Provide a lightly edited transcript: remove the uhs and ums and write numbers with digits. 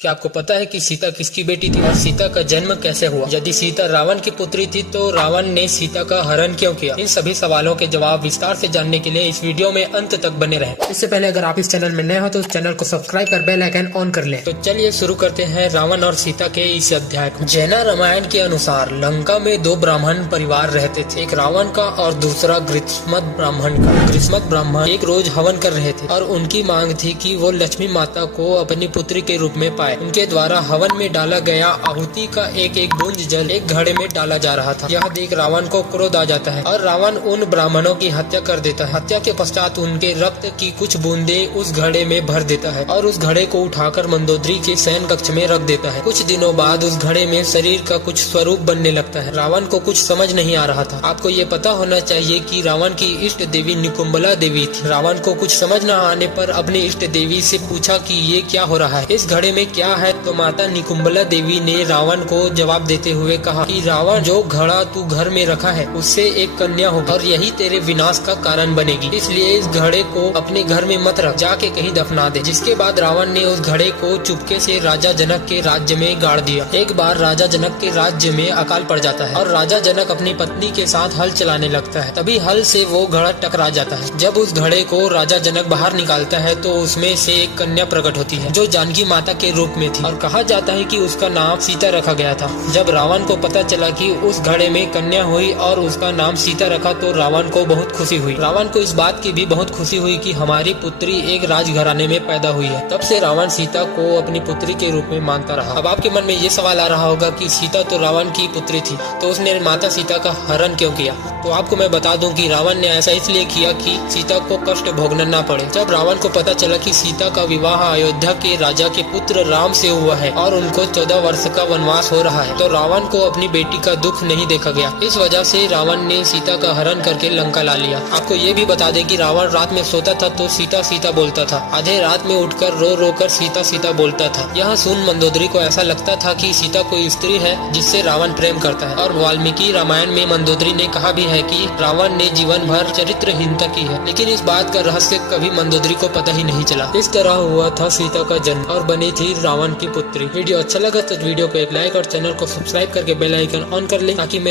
क्या आपको पता है कि सीता किसकी बेटी थी और सीता का जन्म कैसे हुआ? यदि सीता रावण की पुत्री थी तो रावण ने सीता का हरण क्यों किया? इन सभी सवालों के जवाब विस्तार से जानने के लिए इस वीडियो में अंत तक बने रहें। इससे पहले अगर आप इस चैनल में नए हो तो इस चैनल को सब्सक्राइब कर बेल आइकन ऑन कर लें। तो चलिए शुरू करते हैं रावण और सीता के इस अध्याय को। जैन रामायण के अनुसार लंका में दो ब्राह्मण परिवार रहते थे, एक रावण का और दूसरा गृत्समत ब्राह्मण का। गृत्समत ब्राह्मण एक रोज हवन कर रहे थे और उनकी मांग थी कि वो लक्ष्मी माता को अपनी पुत्री के रूप में पाए। उनके द्वारा हवन में डाला गया आहुति का एक एक बूंद जल एक घड़े में डाला जा रहा था। यह देख रावण को क्रोध आ जाता है और रावण उन ब्राह्मणों की हत्या कर देता है। हत्या के पश्चात उनके रक्त की कुछ बूंदे उस घड़े में भर देता है और उस घड़े को उठाकर मंदोदरी के शयन कक्ष में रख देता है। कुछ दिनों बाद उस घड़े में शरीर का कुछ स्वरूप बनने लगता है। रावण को कुछ समझ नहीं आ रहा था। आपको ये पता होना चाहिए कि रावण की इष्ट देवी निकुंबला देवी थी। रावण को कुछ समझ न आने पर अपनी इष्ट देवी से पूछा कि ये क्या हो रहा है, इस घड़े में क्या है? तो माता निकुंबला देवी ने रावण को जवाब देते हुए कहा कि रावण, जो घड़ा तू घर में रखा है उससे एक कन्या होगी और यही तेरे विनाश का कारण बनेगी, इसलिए इस घड़े को अपने घर में मत रख, जाके कहीं दफना दे। जिसके बाद रावण ने उस घड़े को चुपके से राजा जनक के राज्य में गाड़ दिया। एक बार राजा जनक के राज्य में अकाल पड़ जाता है और राजा जनक अपनी पत्नी के साथ हल चलाने लगता है। तभी हल से वो घड़ा टकरा जाता है। जब उस घड़े को राजा जनक बाहर निकालता है तो उसमें से एक कन्या प्रकट होती है जो जानकी माता के रूप में थी और कहा जाता है कि उसका नाम सीता रखा गया था। जब रावण को पता चला कि उस घड़े में कन्या हुई और उसका नाम सीता रखा तो रावण को बहुत खुशी हुई। रावण को इस बात की भी बहुत खुशी हुई कि हमारी पुत्री एक राजघराने में पैदा हुई है। तब से रावण सीता को अपनी पुत्री के रूप में मानता रहा। अब आपके मन में ये सवाल आ रहा होगा कि सीता तो रावण की पुत्री थी, तो उसने माता सीता का हरण क्यों किया? तो आपको मैं बता दूं कि रावण ने ऐसा इसलिए किया कि सीता को कष्ट भोगना न पड़े। जब रावण को पता चला कि सीता का विवाह अयोध्या के राजा के पुत्र राम से हुआ है और उनको 14 वर्ष का वनवास हो रहा है, तो रावण को अपनी बेटी का दुख नहीं देखा गया। इस वजह से रावण ने सीता का हरण करके लंका ला लिया। आपको ये भी बता दें कि रावण रात में सोता था तो सीता सीता बोलता था, आधे रात में उठकर रो रो कर सीता सीता बोलता था। यह सुन मंदोदरी को ऐसा लगता था कि सीता कोई स्त्री है जिससे रावण प्रेम करता है। और वाल्मीकि रामायण में मंदोदरी ने कहा भी है कि रावण ने जीवन भर चरित्रहीनता की है, लेकिन इस बात का रहस्य कभी मंदोदरी को पता ही नहीं चला। इस तरह हुआ था सीता का जन्म और बनी थी रावण की पुत्री। वीडियो अच्छा लगा तो वीडियो को एक लाइक और चैनल को सब्सक्राइब करके बेल आइकन ऑन कर ले ताकि मैं